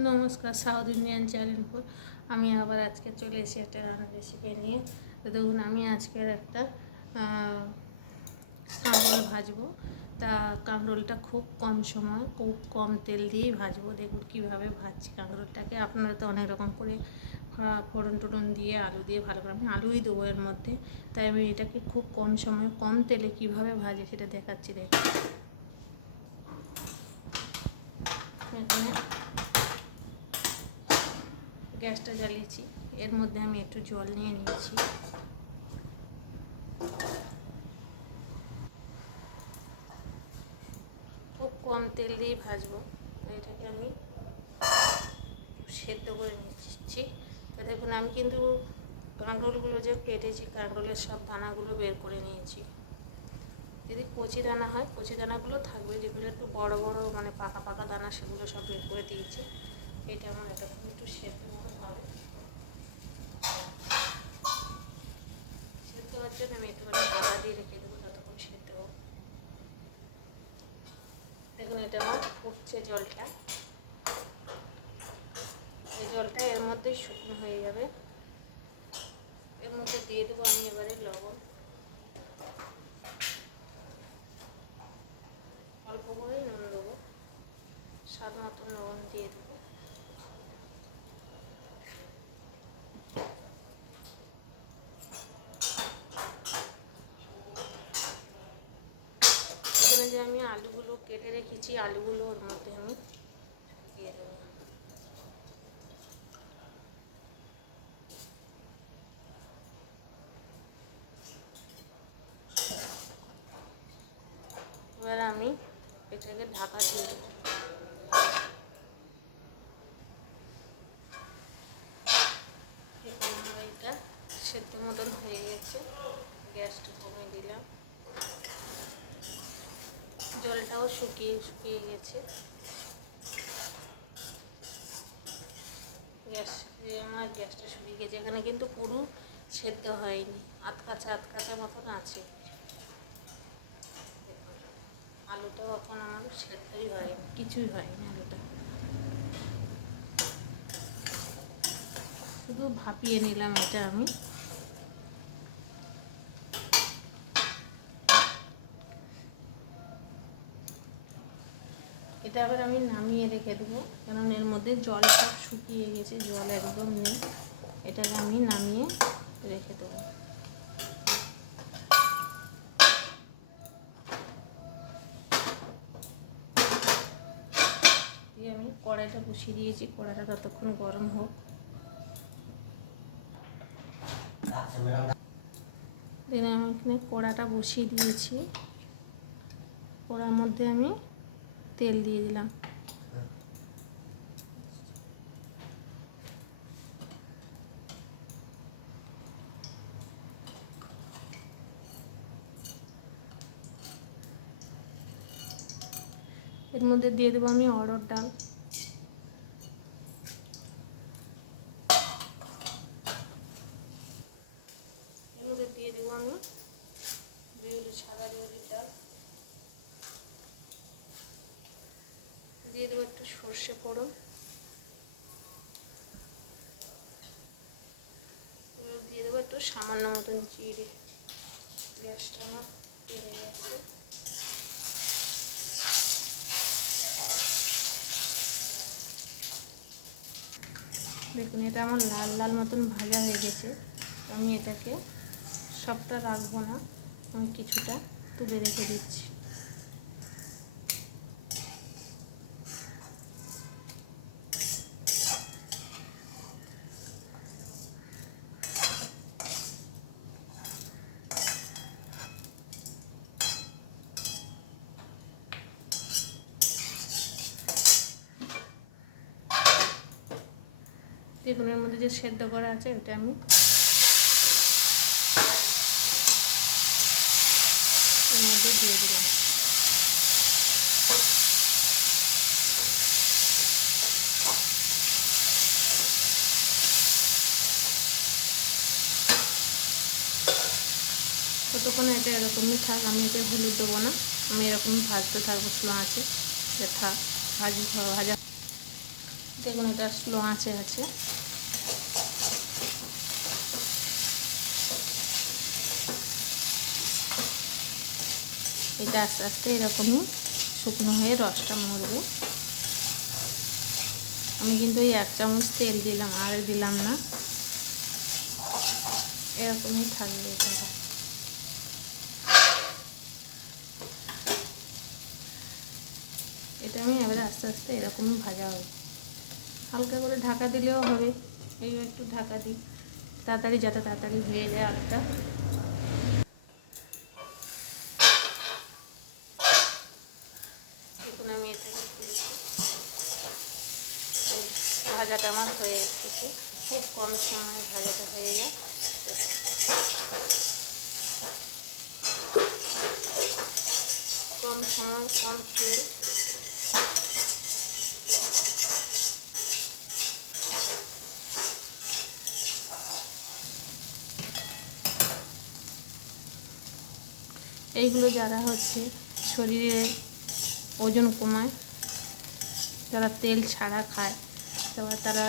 নমস্কার, south Indian channel আমি আবার আজকে চলে এসেছি একটা রান্নার রেসিপি নিয়ে। তো দেখুন, আমি আজকের একটা কাঁকরোল ভাজবো। তা কাঁকরোলটা খুব কম সময়, খুব কম তেল দিয়েই ভাজবো। দেখুন কীভাবে ভাজছি কাঁকরোলটাকে। আপনারা তো অনেক রকম করে ফোড়ন টোড়ন দিয়ে, আলু দিয়ে ভালো করে, আমি আলুই দেবো এর মধ্যে। তাই আমি এটাকে খুব কম সময়ে কম তেলে কীভাবে ভাজে সেটা দেখাচ্ছি। দেখুন, এখানে গ্যাসটা জ্বালিয়েছি, এর মধ্যে আমি একটু জল নিয়ে নিয়েছি। খুব কম তেল দিয়ে ভাজবো। এটাকে আমি সেদ্ধ করে নিচ্ছি। তো দেখুন, আমি কিন্তু কাঁকরোলগুলো যে কেটেছি, কাঁকরোলের সব দানাগুলো বের করে নিয়েছি। যদি কচি দানা হয়, কচি দানাগুলো থাকবে, যেগুলো একটু বড় বড় মানে পাকা পাকা দানা, সেগুলো সব বের করে দিয়েছি। এটা আমার একটু সেদ্ধ হবে। সেদ্ধ হওয়ার জন্য আমি একটুখানি ঢাকা দিয়ে রেখে দেবো, ততক্ষণ সেদ্ধ হোক। দেখুন, এটা আমার ফুটছে জলটা। এই জলটা এর মধ্যেই শুকনো হয়ে যাবে। এর মধ্যে দিয়ে দেবো আমি এবারে লবণ, অল্প করে নুন দেবো, স্বাদ মতো লবণ দিয়ে দেবো। এখানে যে আমি আলুগুলো কেটে রেখেছি, আলুগুলো ওর মধ্যে আমি দিয়ে দেবো। এবার আমি এটাকে ঢাকা দিয়ে দেবো। এটা সেদ্ধ মতন হয়ে গেছে। গ্যাসটা কমিয়ে দিলাম। জলটাও শুকিয়ে গেছে। আমার গ্যাসটা শুকিয়ে গেছে। এখানে কিন্তু পুরো সেদ্ধ হয়নি, আধ কাঁচা মতন আছে। আলুটাও এখন আমার সেদ্ধই হয়নি, কিছুই হয়নি। আলুটা শুধু ভাপিয়ে নিলাম এটা আমি। এটা আবার আমি নামিয়ে রেখে দেবো, কারণ এর মধ্যে জল সব শুকিয়ে গেছে, জল একদম নেই। এটাকে আমি নামিয়ে রেখে দেবো। দিয়ে আমি কড়াইটা বসিয়ে দিয়েছি, কড়াইটা ততক্ষণ গরম হোক। দেন আমি এখানে কড়াটা বসিয়ে দিয়েছি। কড়ার মধ্যে আমি তেল দিয়ে দিলাম। এর মধ্যে দিয়ে দেবো আমি অড়হর ডাল। এর মধ্যে দিয়ে দেবো আমি সাদা বিউলির ডাল। দিয়ে দেবো একটু সর্ষে ফোড়ন। দিয়ে দেবো একটু সামান্য মতন জিরে। গ্যাসটা আমার বেড়ে গেছে। দেখুন, এটা আমার লাল লাল মতন ভাজা হয়ে গেছে। আমি এটাকে সবটা রাখবো না, আমি কিছুটা তুলে রেখে দিচ্ছি। দেখুন, এর মধ্যে যে সেদ্ধ করা আছে ওটা আমি এর মধ্যে দিয়ে দিলাম। ততক্ষণে এটা এরকমই থাক, আমি এতে হলুদ দেবো না। আমি এরকমই ভাজতে থাকবো স্লো আছে, যে থাক ভাজা। দেখুন এটা স্লো আঁচে আছে। এটা আস্তে আস্তে এরকমই শুকনো হয়ে রসটা মরবে। আমি কিন্তু এই 1 চামচ তেল দিলাম, আর দিলাম না, এরকমই থাকবে এটা। এটা আমি এবারে আস্তে আস্তে এরকমই ভাজা হবে। হালকা করে ঢাকা দিলেও হবে, এই একটু ঢাকা দিই তাড়াতাড়ি, যাতে তাড়াতাড়ি হয়ে যায় আলুটা। দেখুন আমি এটাকে খুলেছি, ভাজাটা আমার হয়ে এসেছে। খুব কম সময়ে ভাজাটা হয়ে যায়। কম সময় কম তেল। এইগুলো যারা শরীরে ওজন কমায়, যারা তেল ছাড়া খায়, তারা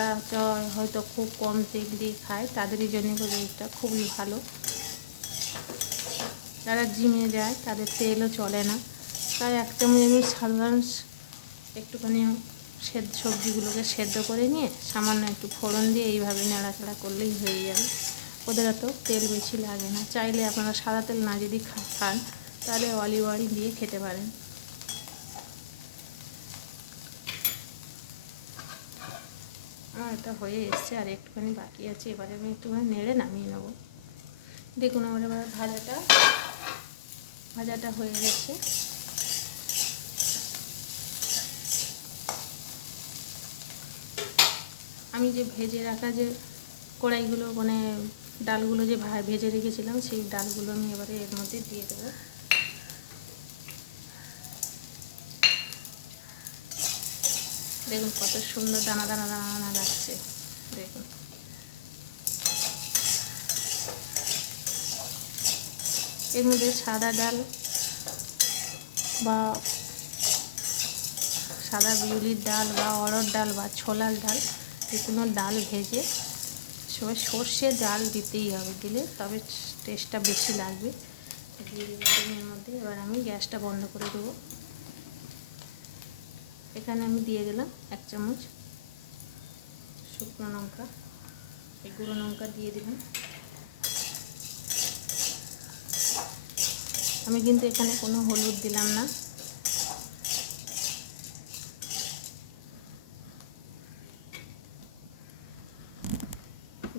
হয়তো খুব কম তেল দিয়ে খায়, তাদের জন্য এটা খুবই ভালো। যারা জিমে যায় তাদের তেলও চলে না, তাই 1 চামচ আমি সাধারণ একটুখানি সবজিগুলোকে সেদ্ধ করে নিয়ে সামান্য একটু ফোড়ন দিয়ে এইভাবে নাড়াচাড়া করলেই হয়ে যাবে। ওদের তো তেল বেশি লাগে না। চাইলে আপনারা সাদা তেল না যদি খান, তাহলে অলিভ অয়েল দিয়ে খেতে পারেন। আমার এটা হয়ে এসছে, আর একটুখানি বাকি আছে। এবারে আমি একটুখানি নেড়ে নামিয়ে নেব। দেখুন আমার এবার ভাজাটা হয়ে গেছে। আমি যে ভেজে রাখা যে কড়াইগুলো, মানে ডালগুলো যে ভেজে রেখেছিলাম, সেই ডালগুলো আমি এবারে এর মধ্যে দিয়ে দেবো। দেখুন কত সুন্দর দানা দানা দানা দানা লাগছে। দেখুন এর মধ্যে সাদা ডাল বা সাদা বিউলির ডাল বা অড়হর ডাল বা ছোলার ডাল, যে কোনো ডাল ভেজে সর্ষে ডাল দিতেই হবে, দিলে তবে টেস্টটা বেশি লাগবে। দিয়ে দিলাম এর মধ্যে। এবার আমি গ্যাসটা বন্ধ করে দেবো। এখানে আমি দিয়ে দিলাম 1 চামচ শুকনো লঙ্কা, এই গুঁড়ো লঙ্কা দিয়ে দিলাম। আমি কিন্তু এখানে কোনো হলুদ দিলাম না।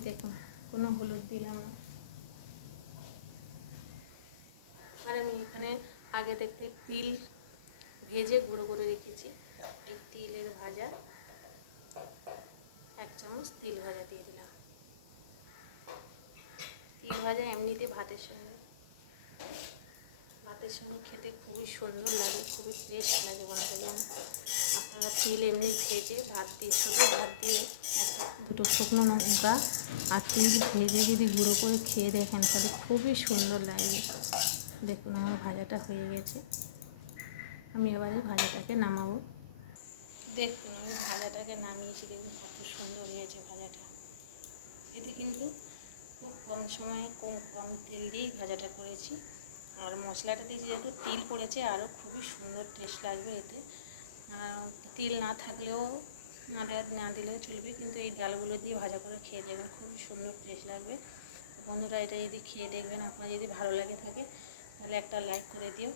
দেখুন কোনো হলুদ দিলাম না। আর আমি এখানে আগে থেকে তিল ভেজে গুঁড়ো করে রেখেছি। এই তিলের ভাজা 1 চামচ তিল ভাজা দিয়ে দিলাম। তিল ভাজা এমনিতে ভাতের সঙ্গে খেতে খুবই সুন্দর লাগে, খুবই টেস্ট লাগে বলতে গেলে। আপনারা তিল এমনি ভেজে শুধু ভাত দিয়ে 2টো শুকনো লঙ্কা আর তিল ভেজে যদি গুঁড়ো করে খেয়ে দেখেন, তাহলে খুবই সুন্দর লাগবে। দেখুন আমার ভাজাটা হয়ে গেছে। আমি এবারে ভাজাটাকে নামাবো। দেখুন আমি ভাজাটাকে নামিয়েছি। দেখুন কত সুন্দর হয়েছে ভাজাটা। এতে কিন্তু খুব কম সময়ে কম তেল দিয়েই ভাজাটা করেছি। আর মশলাটা দিয়ে যেহেতু তিল পড়েছে, আরও খুবই সুন্দর টেস্ট লাগবে এতে। তিল না থাকলেও না দিলেও চলবে, কিন্তু এই ডালগুলো দিয়ে ভাজা করে খেয়ে দেখবেন, খুবই সুন্দর টেস্ট লাগবে। বন্ধুরা এটা যদি খেয়ে দেখবেন, আপনার যদি ভালো লাগে থাকে, তাহলে একটা লাইক করে দিও।